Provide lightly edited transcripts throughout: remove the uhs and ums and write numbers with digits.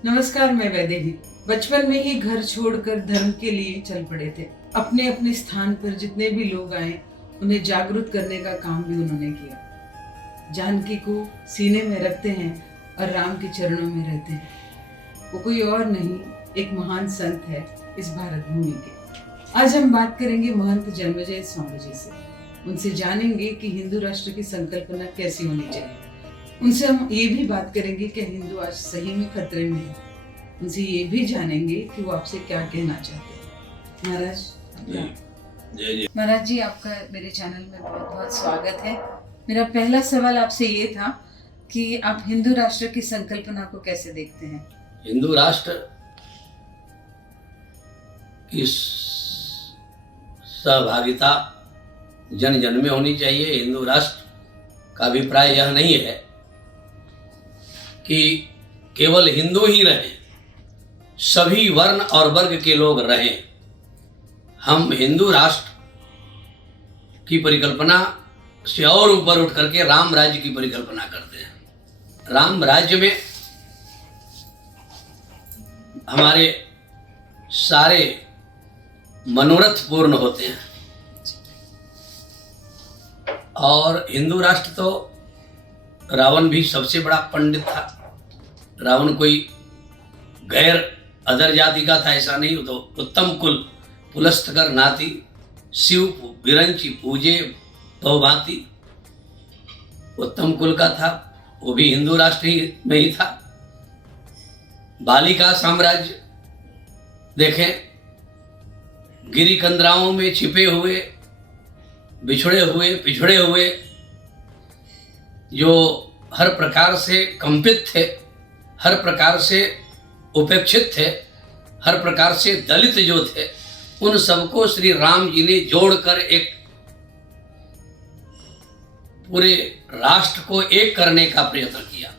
नमस्कार, मैं वैदेही। बचपन में ही घर छोड़कर धर्म के लिए चल पड़े थे। अपने अपने स्थान पर जितने भी लोग आए उन्हें जागरूक करने का काम भी उन्होंने किया। जानकी को सीने में रखते हैं और राम के चरणों में रहते हैं। वो कोई और नहीं, एक महान संत है इस भारत भूमि के। आज हम बात करेंगे महंत जन्मेजय स्वामी जी से। उनसे जानेंगे कि हिंदू राष्ट्र की संकल्पना कैसी होनी चाहिए। उनसे हम ये भी बात करेंगे कि हिंदू आज सही में खतरे में है। उनसे ये भी जानेंगे कि वो आपसे क्या कहना चाहते हैं। महाराज जी, आपका मेरे चैनल में बहुत बहुत स्वागत है। मेरा पहला सवाल आपसे ये था कि आप हिंदू राष्ट्र की संकल्पना को कैसे देखते हैं? हिंदू राष्ट्र की सहभागिता जन जन में होनी चाहिए। हिंदू राष्ट्र का अभिप्राय यह नहीं है कि केवल हिंदू ही रहें, सभी वर्ण और वर्ग के लोग रहें। हम हिंदू राष्ट्र की परिकल्पना से और ऊपर उठ करके राम राज्य की परिकल्पना करते हैं। राम राज्य में हमारे सारे मनोरथ पूर्ण होते हैं। और हिंदू राष्ट्र तो रावण भी सबसे बड़ा पंडित था। रावण कोई गैर अदर जाति का था ऐसा नहीं। तो उत्तम कुल पुलस्त कर नाती, शिव बिरंची पूजे बहुभांति, उत्तम कुल का था। वो भी हिंदू राष्ट्र ही में ही था। बाली का साम्राज्य देखें, गिरी कंदराओं में छिपे हुए, बिछड़े हुए, पिछड़े हुए, जो हर प्रकार से कंपित थे, हर प्रकार से उपेक्षित थे, हर प्रकार से दलित जो थे, उन सबको श्री राम जी ने जोड़कर एक पूरे राष्ट्र को एक करने का प्रयत्न किया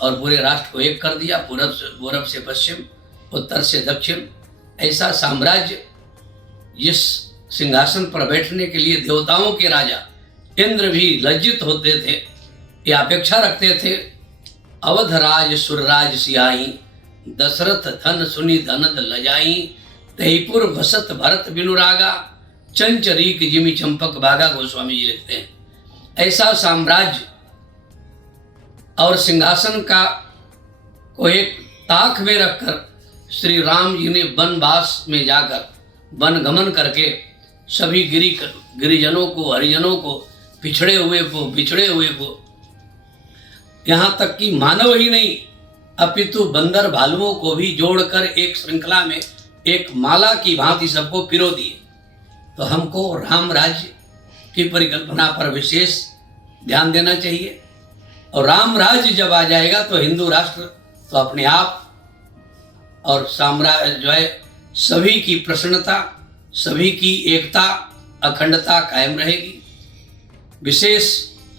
और पूरे राष्ट्र को एक कर दिया। पूरब से पश्चिम, उत्तर से दक्षिण, ऐसा साम्राज्य जिस सिंहासन पर बैठने के लिए देवताओं के राजा इंद्र भी लज्जित होते थे, ये अपेक्षा रखते थे। अवधराज सुरराज सियाई, दशरथ धन सुनी धनद लजाई, तहीपुर भसत भरत बिनुरागा, चंचरीक जिमी चंपक बागा। गोस्वामी जी लिखते हैं ऐसा साम्राज्य और सिंहासन का को एक ताक में रखकर श्री राम जी ने वनवास में जाकर वन गमन करके सभी गिरिजनों को, हरिजनों को, पिछड़े हुए को, बिछड़े हुए को, यहाँ तक कि मानव ही नहीं अपितु बंदर भालुओं को भी जोड़कर एक श्रृंखला में एक माला की भांति सबको पिरो दिए। तो हमको राम राज्य की परिकल्पना पर विशेष ध्यान देना चाहिए। और राम राज्य जब आ जाएगा तो हिंदू राष्ट्र तो अपने आप और साम्राज्य जो है सभी की प्रसन्नता, सभी की एकता, अखंडता कायम रहेगी। विशेष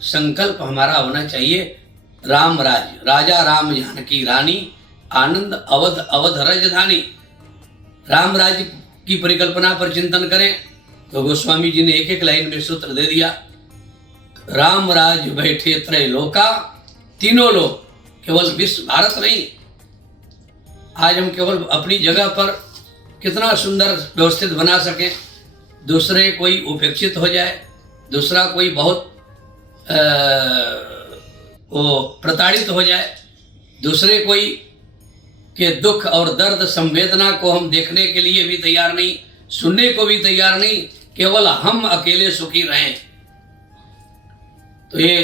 संकल्प हमारा होना चाहिए राम राज्य। राजा राम जानकी रानी, आनंद अवध अवध राजधानी। राम राज्य की परिकल्पना पर चिंतन करें तो गोस्वामी जी ने एक एक लाइन में सूत्र दे दिया। राम राज्य बैठे त्रैलोका, तीनों लोग, केवल विश्व भारत नहीं। आज हम केवल अपनी जगह पर कितना सुंदर व्यवस्थित बना सकें, दूसरे कोई उपेक्षित हो जाए, दूसरा कोई बहुत वो प्रताड़ित हो जाए, दूसरे कोई के दुख और दर्द संवेदना को हम देखने के लिए भी तैयार नहीं, सुनने को भी तैयार नहीं, केवल हम अकेले सुखी रहें। तो ये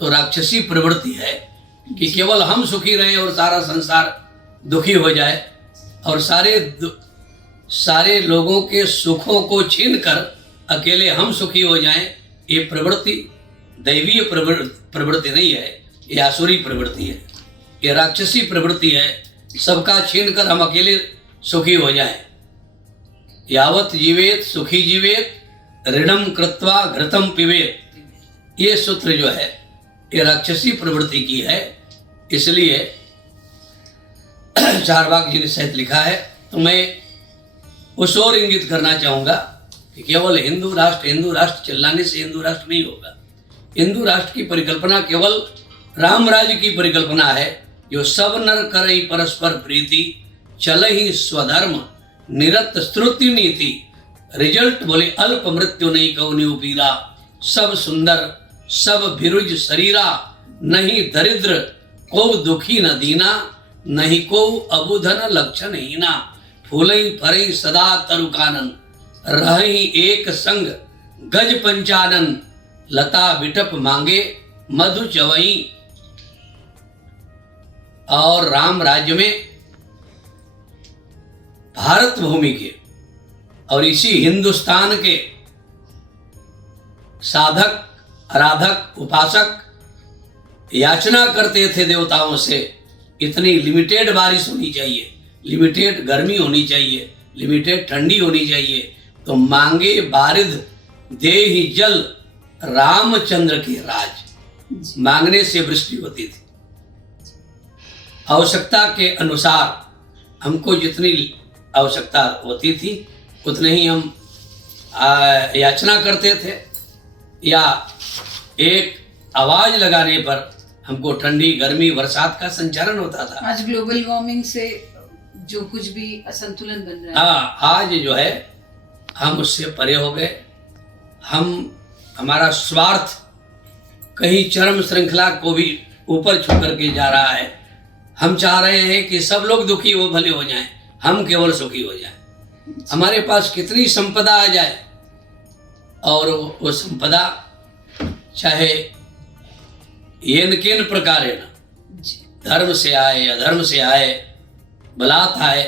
तो राक्षसी प्रवृत्ति है कि केवल हम सुखी रहें और सारा संसार दुखी हो जाए और सारे लोगों के सुखों को छीनकर अकेले हम सुखी हो जाएं। ये प्रवृत्ति दैवीय प्रवृत्ति नहीं है, ये आसुरी प्रवृत्ति है, ये राक्षसी प्रवृत्ति है। सबका छीनकर हम अकेले सुखी हो जाएं। यावत जीवेत सुखी जीवेत, ऋणम कृत्वा घृतम पिबेत। ये सूत्र जो है ये राक्षसी प्रवृत्ति की है। इसलिए चारवाक जी ने सहित लिखा है। तो मैं उस ओर इंगित करना चाहूँगा कि केवल हिंदू राष्ट्र चिल्लाने से हिंदू राष्ट्र नहीं होगा। हिंदू राष्ट्र की परिकल्पना केवल राम राज्य की परिकल्पना है जो सब नर करई परस्पर प्रीति, चलहि स्वधर्म निरत स्तुति नीति। रिजल्ट बोले अल्प मृत्यु नहीं कौनि उपीरा, सब सुंदर सब भिरुज शरीरा, नहीं दरिद्र को दुखी न दीना, नहीं को अबुधन लक्षण हीना। फूलई फरई सदा तरुकानन, रहई एक संग गज पंचानन। लता बिटप मांगे मधु चवई। और राम राज्य में भारत भूमि के और इसी हिंदुस्तान के साधक आराधक उपासक याचना करते थे देवताओं से, इतनी लिमिटेड बारिश होनी चाहिए, लिमिटेड गर्मी होनी चाहिए, लिमिटेड ठंडी होनी चाहिए। तो मांगे बारिद देहि जल रामचंद्र के राज, मांगने से वृष्टि होती थी। आवश्यकता के अनुसार हमको जितनी आवश्यकता होती थी उतने ही हम याचना करते थे, या एक आवाज लगाने पर हमको ठंडी गर्मी बरसात का संचालन होता था। आज ग्लोबल वार्मिंग से जो कुछ भी असंतुलन बन रहा है, हाँ, आज जो है हम उससे परे हो गए। हमारा स्वार्थ कहीं चरम श्रृंखला को भी ऊपर छू करके जा रहा है। हम चाह रहे हैं कि सब लोग दुखी हो भले हो जाएं, हम केवल सुखी हो जाएं। हमारे पास कितनी संपदा आ जाए और वो संपदा चाहे येन केन प्रकार धर्म से आए अधर्म से आए बलात् आए,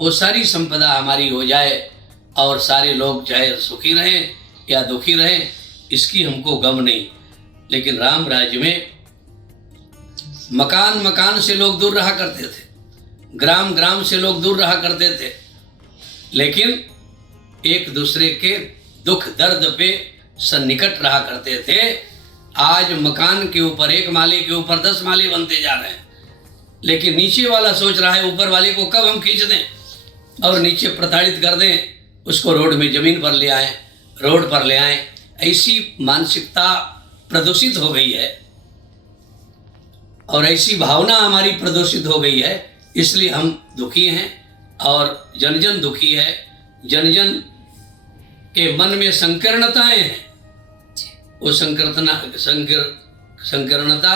वो सारी संपदा हमारी हो जाए और सारे लोग चाहे सुखी रहें या दुखी रहें, इसकी हमको गम नहीं। लेकिन राम राज्य में मकान मकान से लोग दूर रहा करते थे, ग्राम ग्राम से लोग दूर रहा करते थे, लेकिन एक दूसरे के दुख दर्द पे सन्निकट रहा करते थे। आज मकान के ऊपर एक माले के ऊपर 10 माले बनते जा रहे हैं, लेकिन नीचे वाला सोच रहा है ऊपर वाले को कब हम खींच दें और नीचे प्रताड़ित कर दें, उसको रोड में जमीन पर ले आएं, रोड पर ले आएं। ऐसी मानसिकता प्रदूषित हो गई है और ऐसी भावना हमारी प्रदूषित हो गई है, इसलिए हम दुखी हैं और जन जन दुखी है। जन जन के मन में संकीर्णताएं हैं, वो संकीर्णता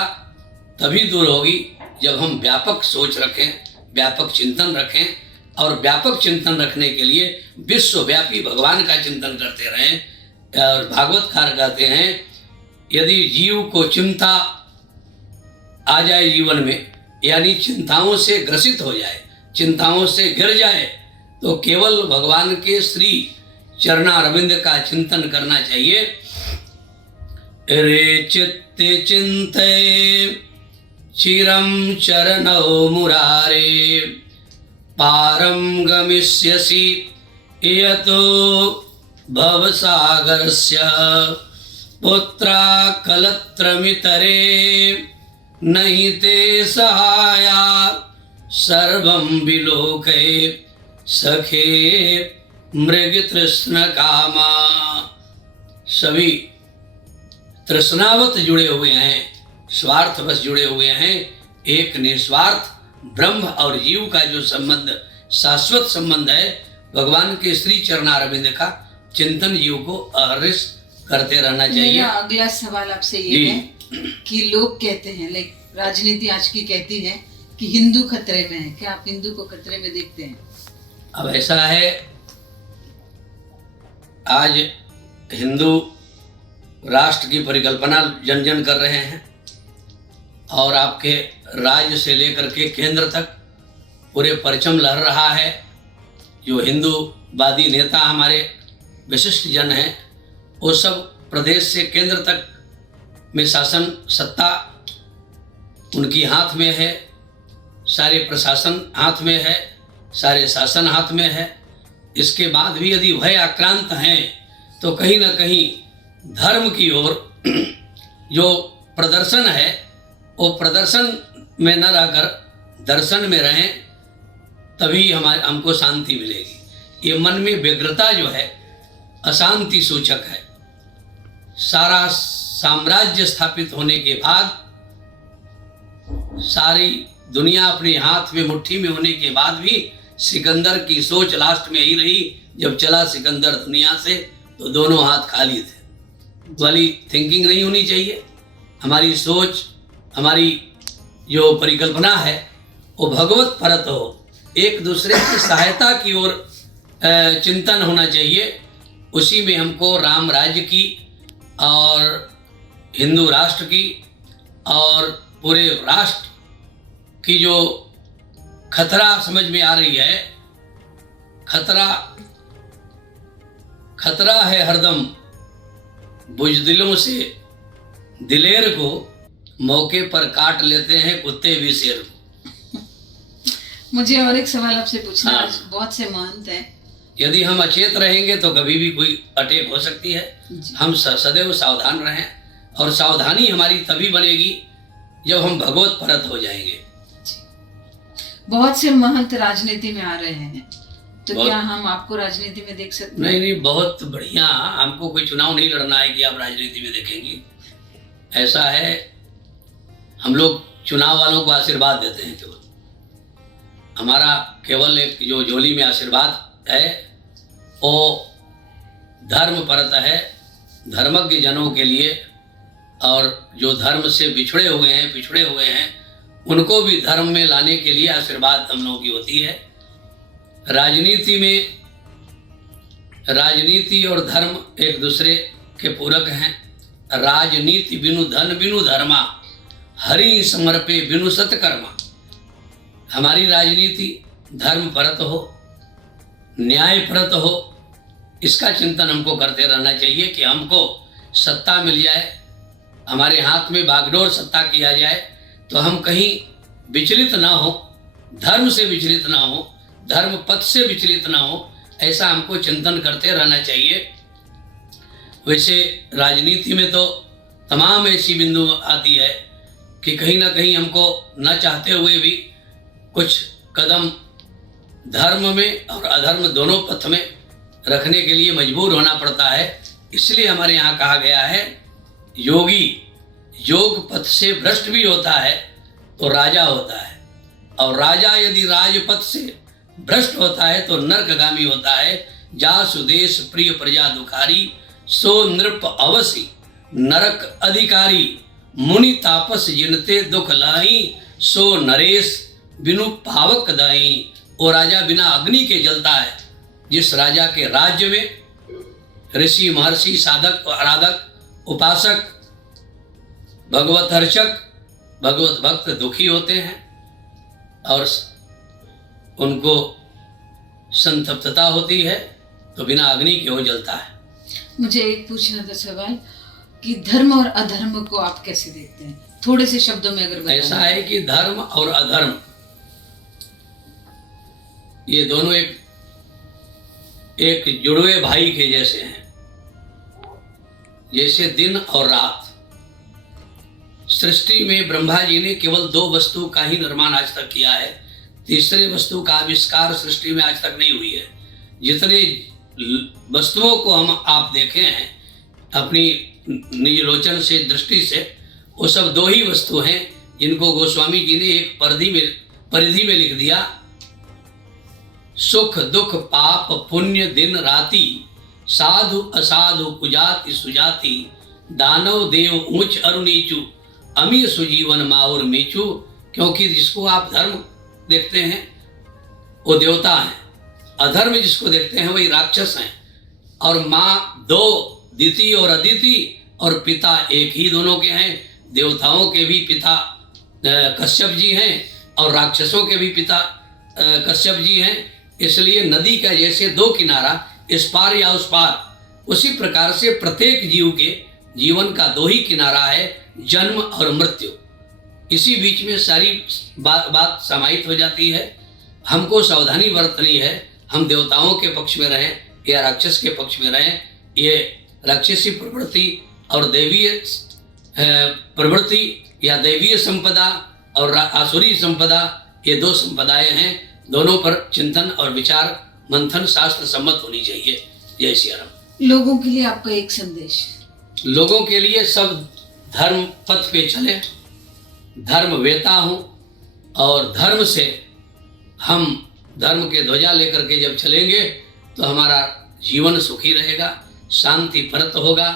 तभी दूर होगी जब हम व्यापक सोच रखें, व्यापक चिंतन रखें, और व्यापक चिंतन रखने के लिए विश्वव्यापी भगवान का चिंतन करते रहें। और भागवतकार कहते हैं, यदि जीव को चिंता आ जाए जीवन में, यानी चिंताओं से ग्रसित हो जाए, चिंताओं से घिर जाए, तो केवल भगवान के श्री चरणारविंद का चिंतन करना चाहिए। रे चित्ते चिंतये चिरं चरणौ मुरारे, पारं गमिष्यसि यतो भवसागरस्य। पुत्रा कलत्रमितरे नहि ते सहाया, सर्वं विलोके सखे मृग तृष्ण कामा। सभी तृष्णावत जुड़े हुए हैं, स्वार्थ बस जुड़े हुए हैं। एक निस्वार्थ ब्रह्म और जीव का जो संबंध, शाश्वत संबंध है, भगवान के श्री चरणारविंद का चिंतन जीव को अहर्निश करते रहना चाहिए। मेरा अगला सवाल आपसे ये है कि लोग कहते हैं, लाइक राजनीति आज की कहती है कि हिंदू खतरे में है, क्या आप हिंदू को खतरे में देखते हैं? अब ऐसा है, आज हिंदू राष्ट्र की परिकल्पना जन जन कर रहे हैं और आपके राज्य से लेकर के केंद्र तक पूरे परचम लहर रहा है। जो हिंदूवादी नेता हमारे विशिष्ट जन हैं, वो सब प्रदेश से केंद्र तक में शासन सत्ता उनकी हाथ में है, सारे प्रशासन हाथ में है, सारे शासन हाथ में है। इसके बाद भी यदि भय आक्रांत हैं तो कहीं ना कहीं धर्म की ओर जो प्रदर्शन है, वो प्रदर्शन में न रहकर दर्शन में रहें, तभी हमको शांति मिलेगी। ये मन में व्यग्रता जो है अशांति सूचक है। सारा साम्राज्य स्थापित होने के बाद सारी दुनिया अपने हाथ में मुट्ठी में होने के बाद भी सिकंदर की सोच लास्ट में यही रही, जब चला सिकंदर दुनिया से तो दोनों हाथ खाली थे। वाली थिंकिंग नहीं होनी चाहिए। हमारी सोच, हमारी जो परिकल्पना है वो भगवत परत हो, एक दूसरे की सहायता की ओर चिंतन होना चाहिए। उसी में हमको राम राज्य की और हिंदू राष्ट्र की और पूरे राष्ट्र की जो खतरा समझ में आ रही है, खतरा है हरदम बुजदिलों से दिलेर को, मौके पर काट लेते हैं कुत्ते भी शेर को। मुझे और एक सवाल आपसे पूछना है। हाँ। आज बहुत से महंत हैं। यदि हम अचेत रहेंगे तो कभी भी कोई अटैक हो सकती है। जी। हम सदैव सावधान रहें, और सावधानी हमारी तभी बनेगी जब हम भगवत परत हो जाएंगे। बहुत से महंत राजनीति में आ रहे हैं, तो बहुत- क्या हम आपको राजनीति में देख सकते हैं? नहीं, बहुत बढ़िया। हमको कोई चुनाव नहीं लड़ना है कि आप राजनीति में देखेंगी। ऐसा है, हम लोग चुनाव वालों को आशीर्वाद देते हैं। केवल हमारा केवल एक जो झोली में आशीर्वाद है वो धर्म परत है, धर्मज्ञ जनों के लिए, और जो धर्म से बिछड़े हुए हैं, पिछड़े हुए हैं, उनको भी धर्म में लाने के लिए आशीर्वाद हम लोगों की होती है। राजनीति में, राजनीति और धर्म एक दूसरे के पूरक हैं। राजनीति बिनु धन बिनु धर्मा, हरि समर्पे बिनु सत्कर्मा। हमारी राजनीति धर्म परत हो, न्याय परत हो, इसका चिंतन हमको करते रहना चाहिए कि हमको सत्ता मिल जाए, हमारे हाथ में बागडोर सत्ता किया जाए तो हम कहीं विचलित ना हो, धर्म से विचलित ना हो, धर्म पथ से विचलित ना हो, ऐसा हमको चिंतन करते रहना चाहिए। वैसे राजनीति में तो तमाम ऐसी बिंदु आती है कि कहीं ना कहीं हमको न चाहते हुए भी कुछ कदम धर्म में और अधर्म दोनों पथ में रखने के लिए मजबूर होना पड़ता है। इसलिए हमारे यहाँ कहा गया है, योगी योग पथ से भ्रष्ट भी होता है तो राजा होता है, और राजा यदि राजपथ से भ्रष्ट होता है तो नरकगामी होता है। जा सुदेश प्रिय प्रजा दुखारी, सो नृप अवसी नरक अधिकारी। मुनि तापस जिनते दुख लाही, सो नरेश बिनु पावक दाई। वो राजा बिना अग्नि के जलता है। जिस राजा के राज्य में ऋषि महर्षि साधक आराधक उपासक भगवत हर्षक भगवत भक्त दुखी होते हैं और उनको संतप्तता होती है, तो बिना अग्नि के वो जलता है। मुझे एक पूछना था सवाल कि धर्म और अधर्म को आप कैसे देखते हैं? थोड़े से शब्दों में अगर बताएं। ऐसा है कि धर्म और अधर्म ये दोनों एक जुड़वे भाई के जैसे हैं, जैसे दिन और रात। सृष्टि में ब्रह्मा जी ने केवल 2 वस्तु का ही निर्माण आज तक किया है, तीसरे वस्तु का आविष्कार सृष्टि में आज तक नहीं हुई है। जितने वस्तुओं को हम आप देखे हैं अपनी निज लोचन से दृष्टि से, वो सब 2 ही वस्तु हैं जिनको गोस्वामी जी ने एक परिधि में लिख दिया। सुख दुख पाप पुण्य दिन राति, साधु असाधु कुजाति सुजाति, दानव देव ऊंच अरु नीचू, अमीय सुजीवन माउर मीचू। क्योंकि जिसको आप धर्म देखते हैं वो देवता हैं, अधर्म जिसको देखते हैं वही राक्षस हैं। और माँ 2 दिति और अदिति, और पिता एक ही दोनों के हैं। देवताओं के भी पिता कश्यप जी हैं और राक्षसों के भी पिता कश्यप जी हैं। इसलिए नदी का जैसे 2 किनारा इस पार या उस पार, उसी प्रकार से प्रत्येक जीव के जीवन का 2 ही किनारा है, जन्म और मृत्यु। इसी बीच में सारी बात समाहित हो जाती है। हमको सावधानी बरतनी है, हम देवताओं के पक्ष में रहें या राक्षस के पक्ष में रहें। ये राक्षसी प्रवृत्ति और दैवीय प्रवृत्ति या दैवीय संपदा और आसुरी संपदा, ये 2 संपदाएं हैं। दोनों पर चिंतन और विचार मंथन शास्त्र सम्मत होनी चाहिए। जय श्री राम। लोगों के लिए आपका एक संदेश? लोगों के लिए सब धर्म पथ पे चले, धर्म वेता हो और धर्म से हम धर्म के ध्वजा लेकर के जब चलेंगे तो हमारा जीवन सुखी रहेगा, शांति परत होगा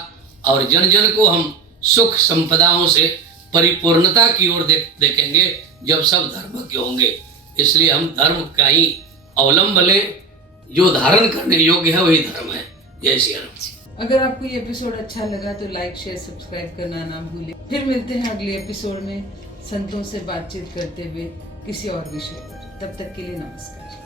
और जन जन को हम सुख संपदाओं से परिपूर्णता की ओर देखेंगे जब सब धर्मज्ञ होंगे। इसलिए हम धर्म का ही अवलंब लें, जो धारण करने योग्य है वही धर्म है। जय श्री राम। अगर आपको ये एपिसोड अच्छा लगा तो लाइक शेयर सब्सक्राइब करना ना भूलें। फिर मिलते हैं अगले एपिसोड में संतों से बातचीत करते हुए किसी और विषय पर। तब तक के लिए नमस्कार।